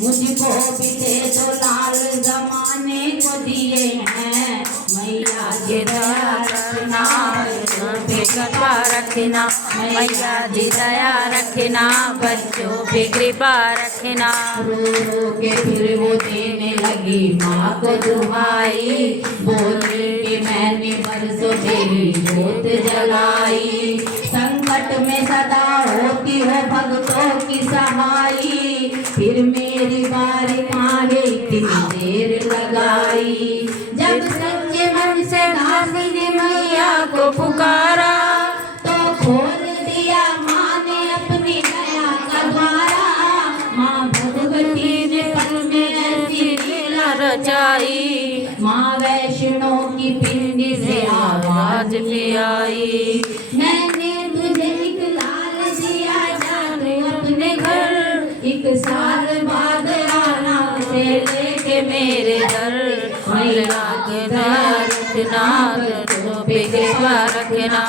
मुझको भी दे दो लाल जमाने को दिए हैं मैया जी दया रखना बच्चों पे कृपा रखना मैया जी दया रखना बच्चों पे कृपा रखना। रो रो के फिर वो देने लगी माँ को दुहाई बोली कि मैंने बरसों तेरी जोत जलाई संकट में सदा होती हो भक्तों की सहाई फिर मेरी बारी मांगे इतनी देर लगाई जब सच्चे मन से घासी ने मैया को पुकारा तो खोल दिया माँ ने अपनी दया का द्वारा माँ भगवती ने पल में ऐसी लीला रचाई माँ वैष्णो की पिंडी से आवाज भी आई मैंने तुझे एक लाल दिया जाने अपने घर एक साल बाद आना से लेके मेरे घर मैया के दया रखना बच्चों पे कृपा रखना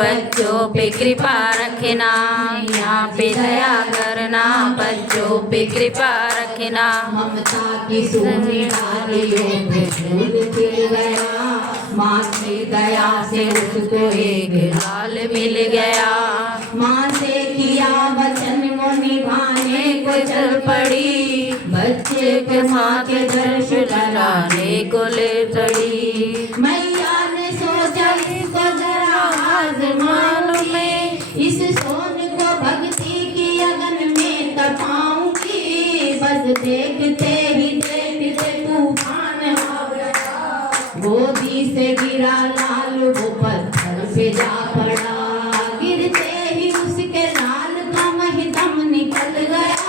बच्चों पे कृपा रखना यहाँ पे दया करना बच्चों पे कृपा रखना। ममता की सोनी डालियों पे फूल खिल गया माँ की दया से उसको एक लाल मिल गया माँ से किया वचन वो निभाने को चल पड़ी बच्चे के माँ के दर्शन लाने को ले चढ़ी मैया ने सोचा इसको जरा आजमान में इस सोन को भक्ति की अगन में तपाऊंगी बस देखते ही देखते तूफान आ गया गोदी से गिरा लाल वो पत्थर पे जा पड़ा गिरते ही उसके लाल का महिदम निकल गया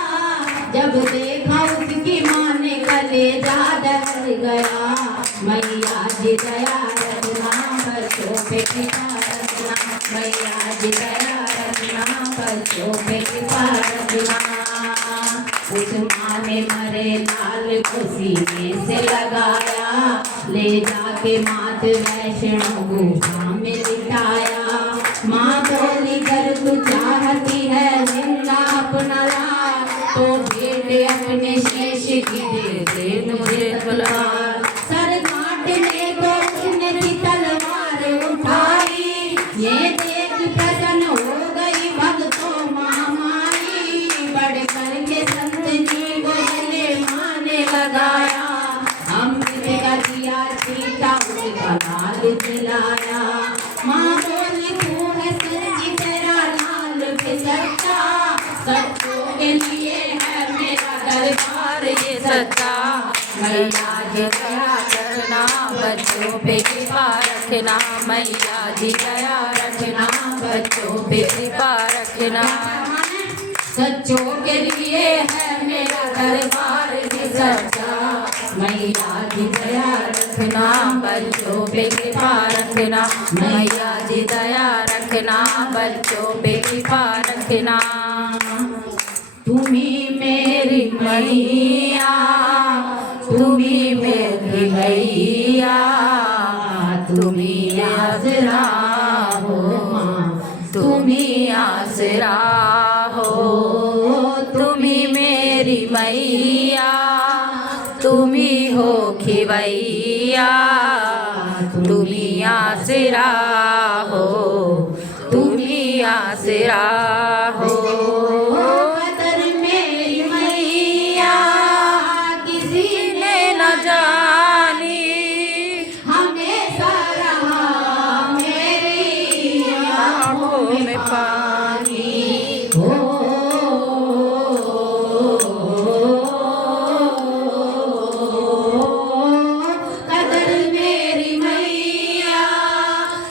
जब देखा उसकी माँ ने कलेजा डर गया मैया जी दया रखना बच्चों पे कृपा रखना मैया जी दया रखना बच्चों पे कृपा रखना। उस माँ ने मरे लाल को सीने से लगाया ले जाके मात वैष्णो गुफा में लिटाया माँ बोली कर तू चाहती है जिंदा अपना लाल तो बेटे अपने शेष की दे मुझे तलवार सर काटने को उसने भी तलवार उठाई ये देख प्रसन्न हो गई भक्तों महामारी बढ़ करके संतनी को गले माने लगाया अमृत का दिया सीता उसका लाल जलाया माँ बोली तू है सच्ची तेरा लाल के सच्चा सच्चों के लिए है मेरा दरबार ये सच्चा मैया जी दया करना बच्चों पे कृपा रखना मैया जी दया रखना बच्चों पे कृपा रखना सच्चों के लिए है मेरा दरबार ये सच्चा मैया जी दया रखना बच्चों पे कृपा रखना मैया जी दया रखना बच्चों पे कृपा रखना। तुम्ही मेरी मैया तुम्ही मेरी मैया तुम्ही आसरा हो तुम्ही आसरा हो तुम्ही मेरी मैया तुम्ही हो खिवैया तुम्ही आसरा हो तुम्ही आसरा हो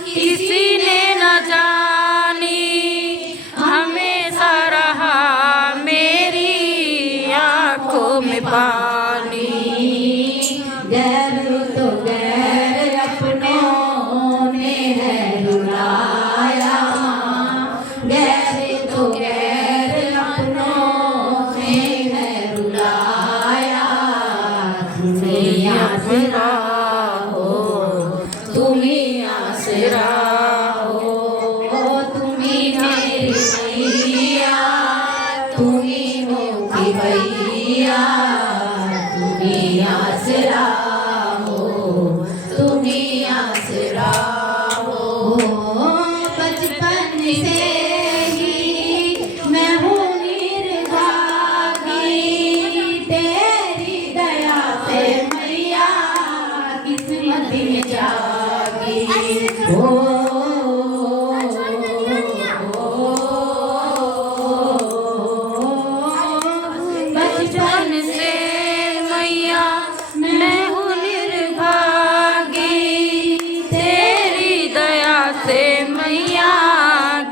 किसी ने न जानी हमेशा रहा से ही मैं हूँ निर्भागी, तेरी दया से मैया किस्मत में जागी। बचपन से मैया मैं हूँ निर्भागी, तेरी दया से मैया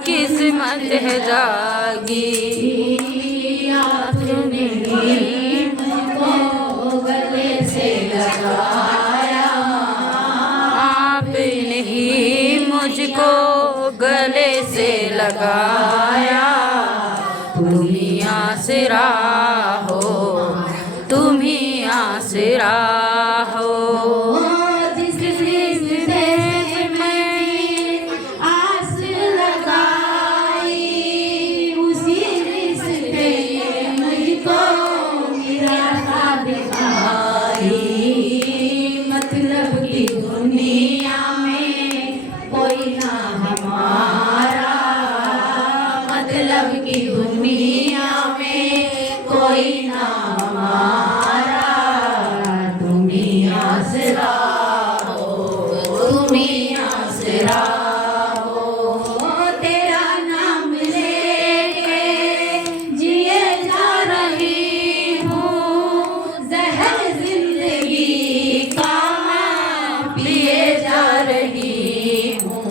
किस्मत है जागी। आपने मुझको गले से लगाया, आपने ही मुझको गले से लगाया। तुम ही आसरा हो, तुम ही आसरा हो। जिस रिश्ते में आस लगाई, उसी रिश्ते मुझको निराशा दिखाई। मतलब की दुनिया में कोई ना हमारा, मतलब की दुनिया में कोई ना हमारा। तुम ही आसरा हो, तुम ही आसरा हो। तेरा नाम लेके जिए जा रही हूँ, जहर जिंदगी का मैं पिए जा रही हूँ।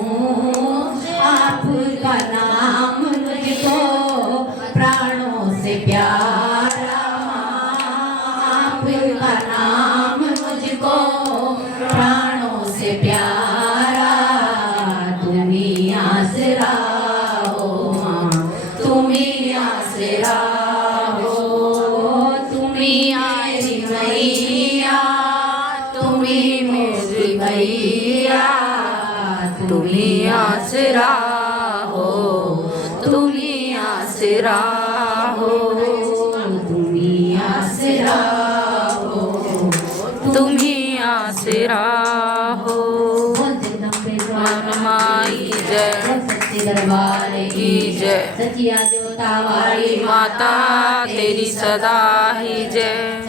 आपका नाम मुझको प्राणों से प्यारा, आपका नाम मुझको प्राणों से प्यारा। तुम ही आसरा हो, तुम ही आसरा हो। तुम ही आई मैया, तुम ही मेरी मैया। तुम ही आसरा हो, तुम ही आसरा हो। तुम ही आसरा हो, तुम ही आसरा हो। माई जय, सच्चे दरबार की जय, सचिया जोता वाली माता तेरी सदा ही जय।